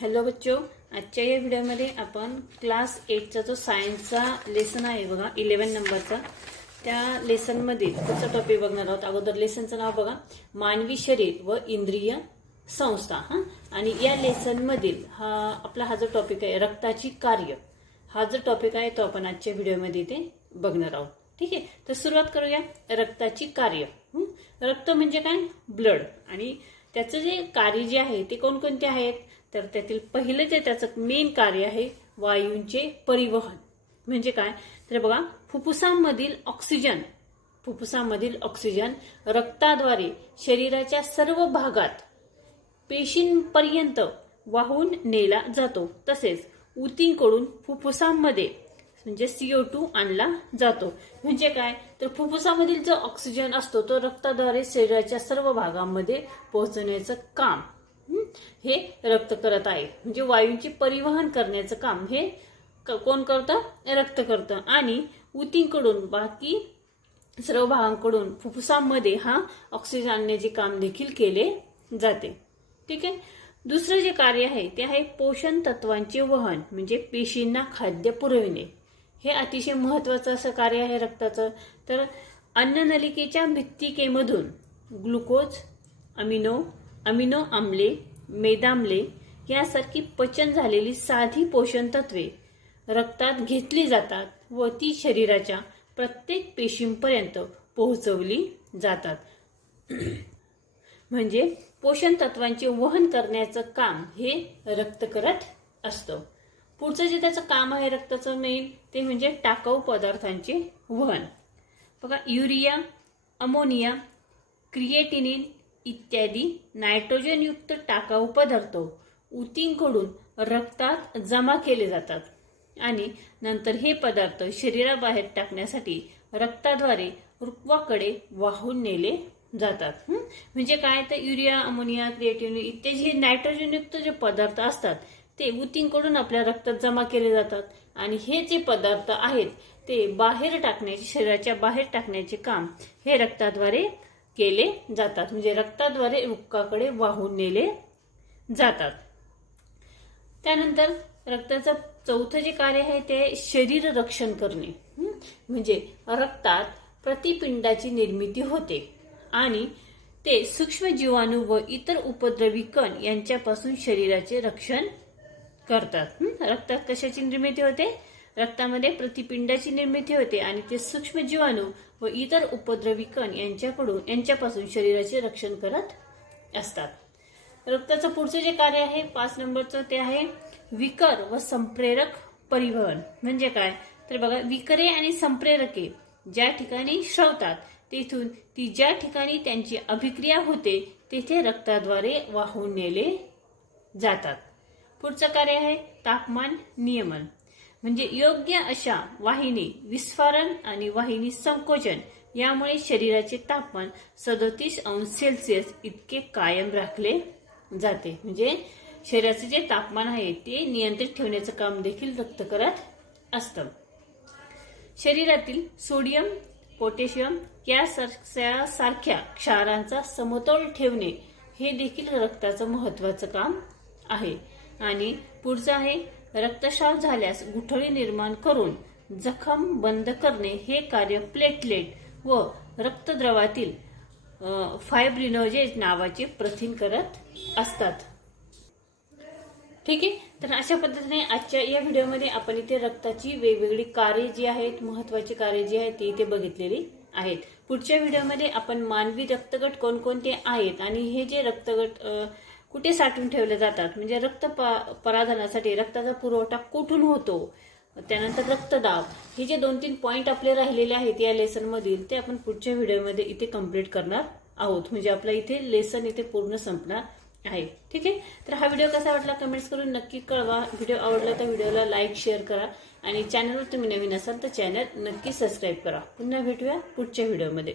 Hello बच्चों, आजच्या या व्हिडिओमध्ये आपण क्लास 8 चा जो सायन्सचा लेसन आहे बघा 11 नंबरचा त्या लेसन मध्ये पुढचा टॉपिक बघणार आहोत। अगोदर लेसनचं नाव बघा, मानवी शरीर व इंद्रिय संस्था। आणि या लेसन मधील हा जो टॉपिक आहे रक्ताची कार्य, हा जो टॉपिक आहे तो आपण आजच्या व्हिडिओमध्ये इथे बघणार आहोत। ठीक आहे, तर सुरुवात करूया। रक्ताची कार्य, रक्त म्हणजे काय? ब्लड। आणि त्याचं जे कार्य जे आहे ते कोणकोणते आहेत, तर त्यातील पहिले जे त्याचं मेन कार्य आहे वायूंचे परिवहन। म्हणजे काय तर बघा, फुफ्फुसांमधील ऑक्सिजन रक्ताद्वारे शरीराच्या सर्व भागात पेशींपर्यंत वाहून नेला जातो। तसेच ऊतींकडून फुफ्फुसांमध्ये म्हणजे CO2 आणला जातो। म्हणजे काय तर फुफ्फुसामधील जो ऑक्सिजन असतो तो रक्ताद्वारे शरीराच्या सर्व भागांमध्ये पोहोचवण्याचं काम हे रक्त करत आहे। म्हणजे वायूंचे परिवहन करण्याचं काम हे कोण करतं? रक्त करतं। आणि ऊतींकडून बाकी सर्व भागांकडून फुफ्फुसांमध्ये हा ऑक्सिजन आणण्याचे काम देखील केले जाते। ठीक आहे, दुसरं जे कार्य आहे ते आहे पोषण तत्वांचे वहन, म्हणजे पेशींना खाद्य पुरविणे। हे अतिशय महत्त्वाचं असं कार्य आहे रक्ताचं। तर अन्ननलिकेच्या भित्तिकेमधून ग्लुकोज, अमिनो आम्ले, मेदाम्ले यासारखी पचन झालेली साधी पोषण तत्वे रक्तात घेतली जातात व ती शरीराच्या प्रत्येक पेशींपर्यंत पोहोचवली जातात। म्हणजे पोषण तत्वांचे वहन करण्याचं काम हे रक्त करत असतं। पुढचं जे त्याचं काम आहे रक्ताचं मेन ते म्हणजे टाकाऊ पदार्थांचे वहन। बघा, युरिया, अमोनिया, क्रिएटिनिन इत्यादी नायट्रोजन युक्त टाकाऊ पदार्थ ऊतींकडून रक्तात जमा केले जातात आणि नंतर हे पदार्थ शरीराबाहेर टाकण्यासाठी रक्ताद्वारे वृक्काकडे वाहून नेले जातात। म्हणजे काय तर युरिया, अमोनिया, क्रिएटिनिन इत्यादी हे नायट्रोजन युक्त जे पदार्थ असतात ते ऊतींकडून आपल्या रक्तात जमा केले जातात आणि हे जे पदार्थ आहेत ते बाहेर टाकण्याचे, शरीराच्या बाहेर टाकण्याचे काम हे रक्ताद्वारे केले जातात। म्हणजे रक्ताद्वारे वृक्काकडे वाहून नेले जातात। त्यानंतर रक्ताचं चौथं जे कार्य आहे ते शरीर रक्षण करणे। म्हणजे रक्तात प्रतिपिंडाची निर्मिती होते आणि ते सूक्ष्म जीवाणू व इतर उपद्रवी कण यांच्यापासून शरीराचे रक्षण करतात। रक्तात कशाची निर्मिती होते? रक्तामध्ये प्रतिपिंडाची निर्मिती होते आणि ते सूक्ष्म जीवाणू व इतर उपद्रवी कण यांच्यापासून शरीराचे रक्षण करत असतात। रक्ताचं पुढचं जे कार्य आहे 5 नंबरचं ते आहे विकर व संप्रेरक परिवहन। म्हणजे काय तर बघा, विकरे आणि संप्रेरके ज्या ठिकाणी स्रवतात तेथून ती ज्या ठिकाणी त्यांची अभिक्रिया होते तेथे रक्ताद्वारे वाहून नेले जातात। पुढचं कार्य आहे तापमान नियमन। म्हणजे योग्य अशा वाहिनी विस्फारण आणि वाहिनी संकोचन यामुळे शरीराचे तापमान 37 अंश सेल्सिअस इतके कायम राखले जाते। म्हणजे शरीराचे जे तापमान आहे ते नियंत्रित ठेवण्याचं काम देखील रक्त करत असतं। शरीरातील सोडियम, पोटॅशियम यासारख्या क्षारांचा समतोल ठेवणे हे देखील रक्ताचं महत्त्वाचं काम आहे। आणि पुढचं आहे रक्तस्राव झाल्यास गुठळी निर्माण करून जखम बंद करणे हे कार्य प्लेटलेट व रक्तद्रवातील फायब्रिनोजेन नावाचे प्रथिन करत असतात। ठीक आहे, तर अशा पद्धतीने आजच्या या व्हिडिओमध्ये आपण इथे रक्ताची वेगवेगळी कार्य जी आहेत, महत्त्वाची कार्य जी आहेत ती इथे बघितलेली आहेत। पुढच्या व्हिडिओमध्ये आपण मानवी रक्तगट कोणकोणते आहेत आणि हे जे रक्तगट कुठे साठवून ठेवले जातात, म्हणजे रक्त पराधनासाठी रक्ताचा पुरवठा कुठून होतो, त्यानंतर रक्तदाब, हे जे 2-3 पॉइंट आपले राहिलेले आहेत या लेसन मधील ते आपण पुढच्या व्हिडिओमध्ये इथे कंप्लीट करणार आहोत। म्हणजे आपला इथे लेसन इथे पूर्ण संपणार आहे। ठीक आहे, तर हा व्हिडिओ कसा वाटला कमेंट्स करून नक्की कळवा। व्हिडिओ आवडला तर व्हिडिओला लाईक, शेअर करा आणि चॅनलवर तुम्ही नवीन असाल तर चॅनल नक्की सबस्क्राईब करा। पुन्हा भेटूया पुढच्या व्हिडिओमध्ये।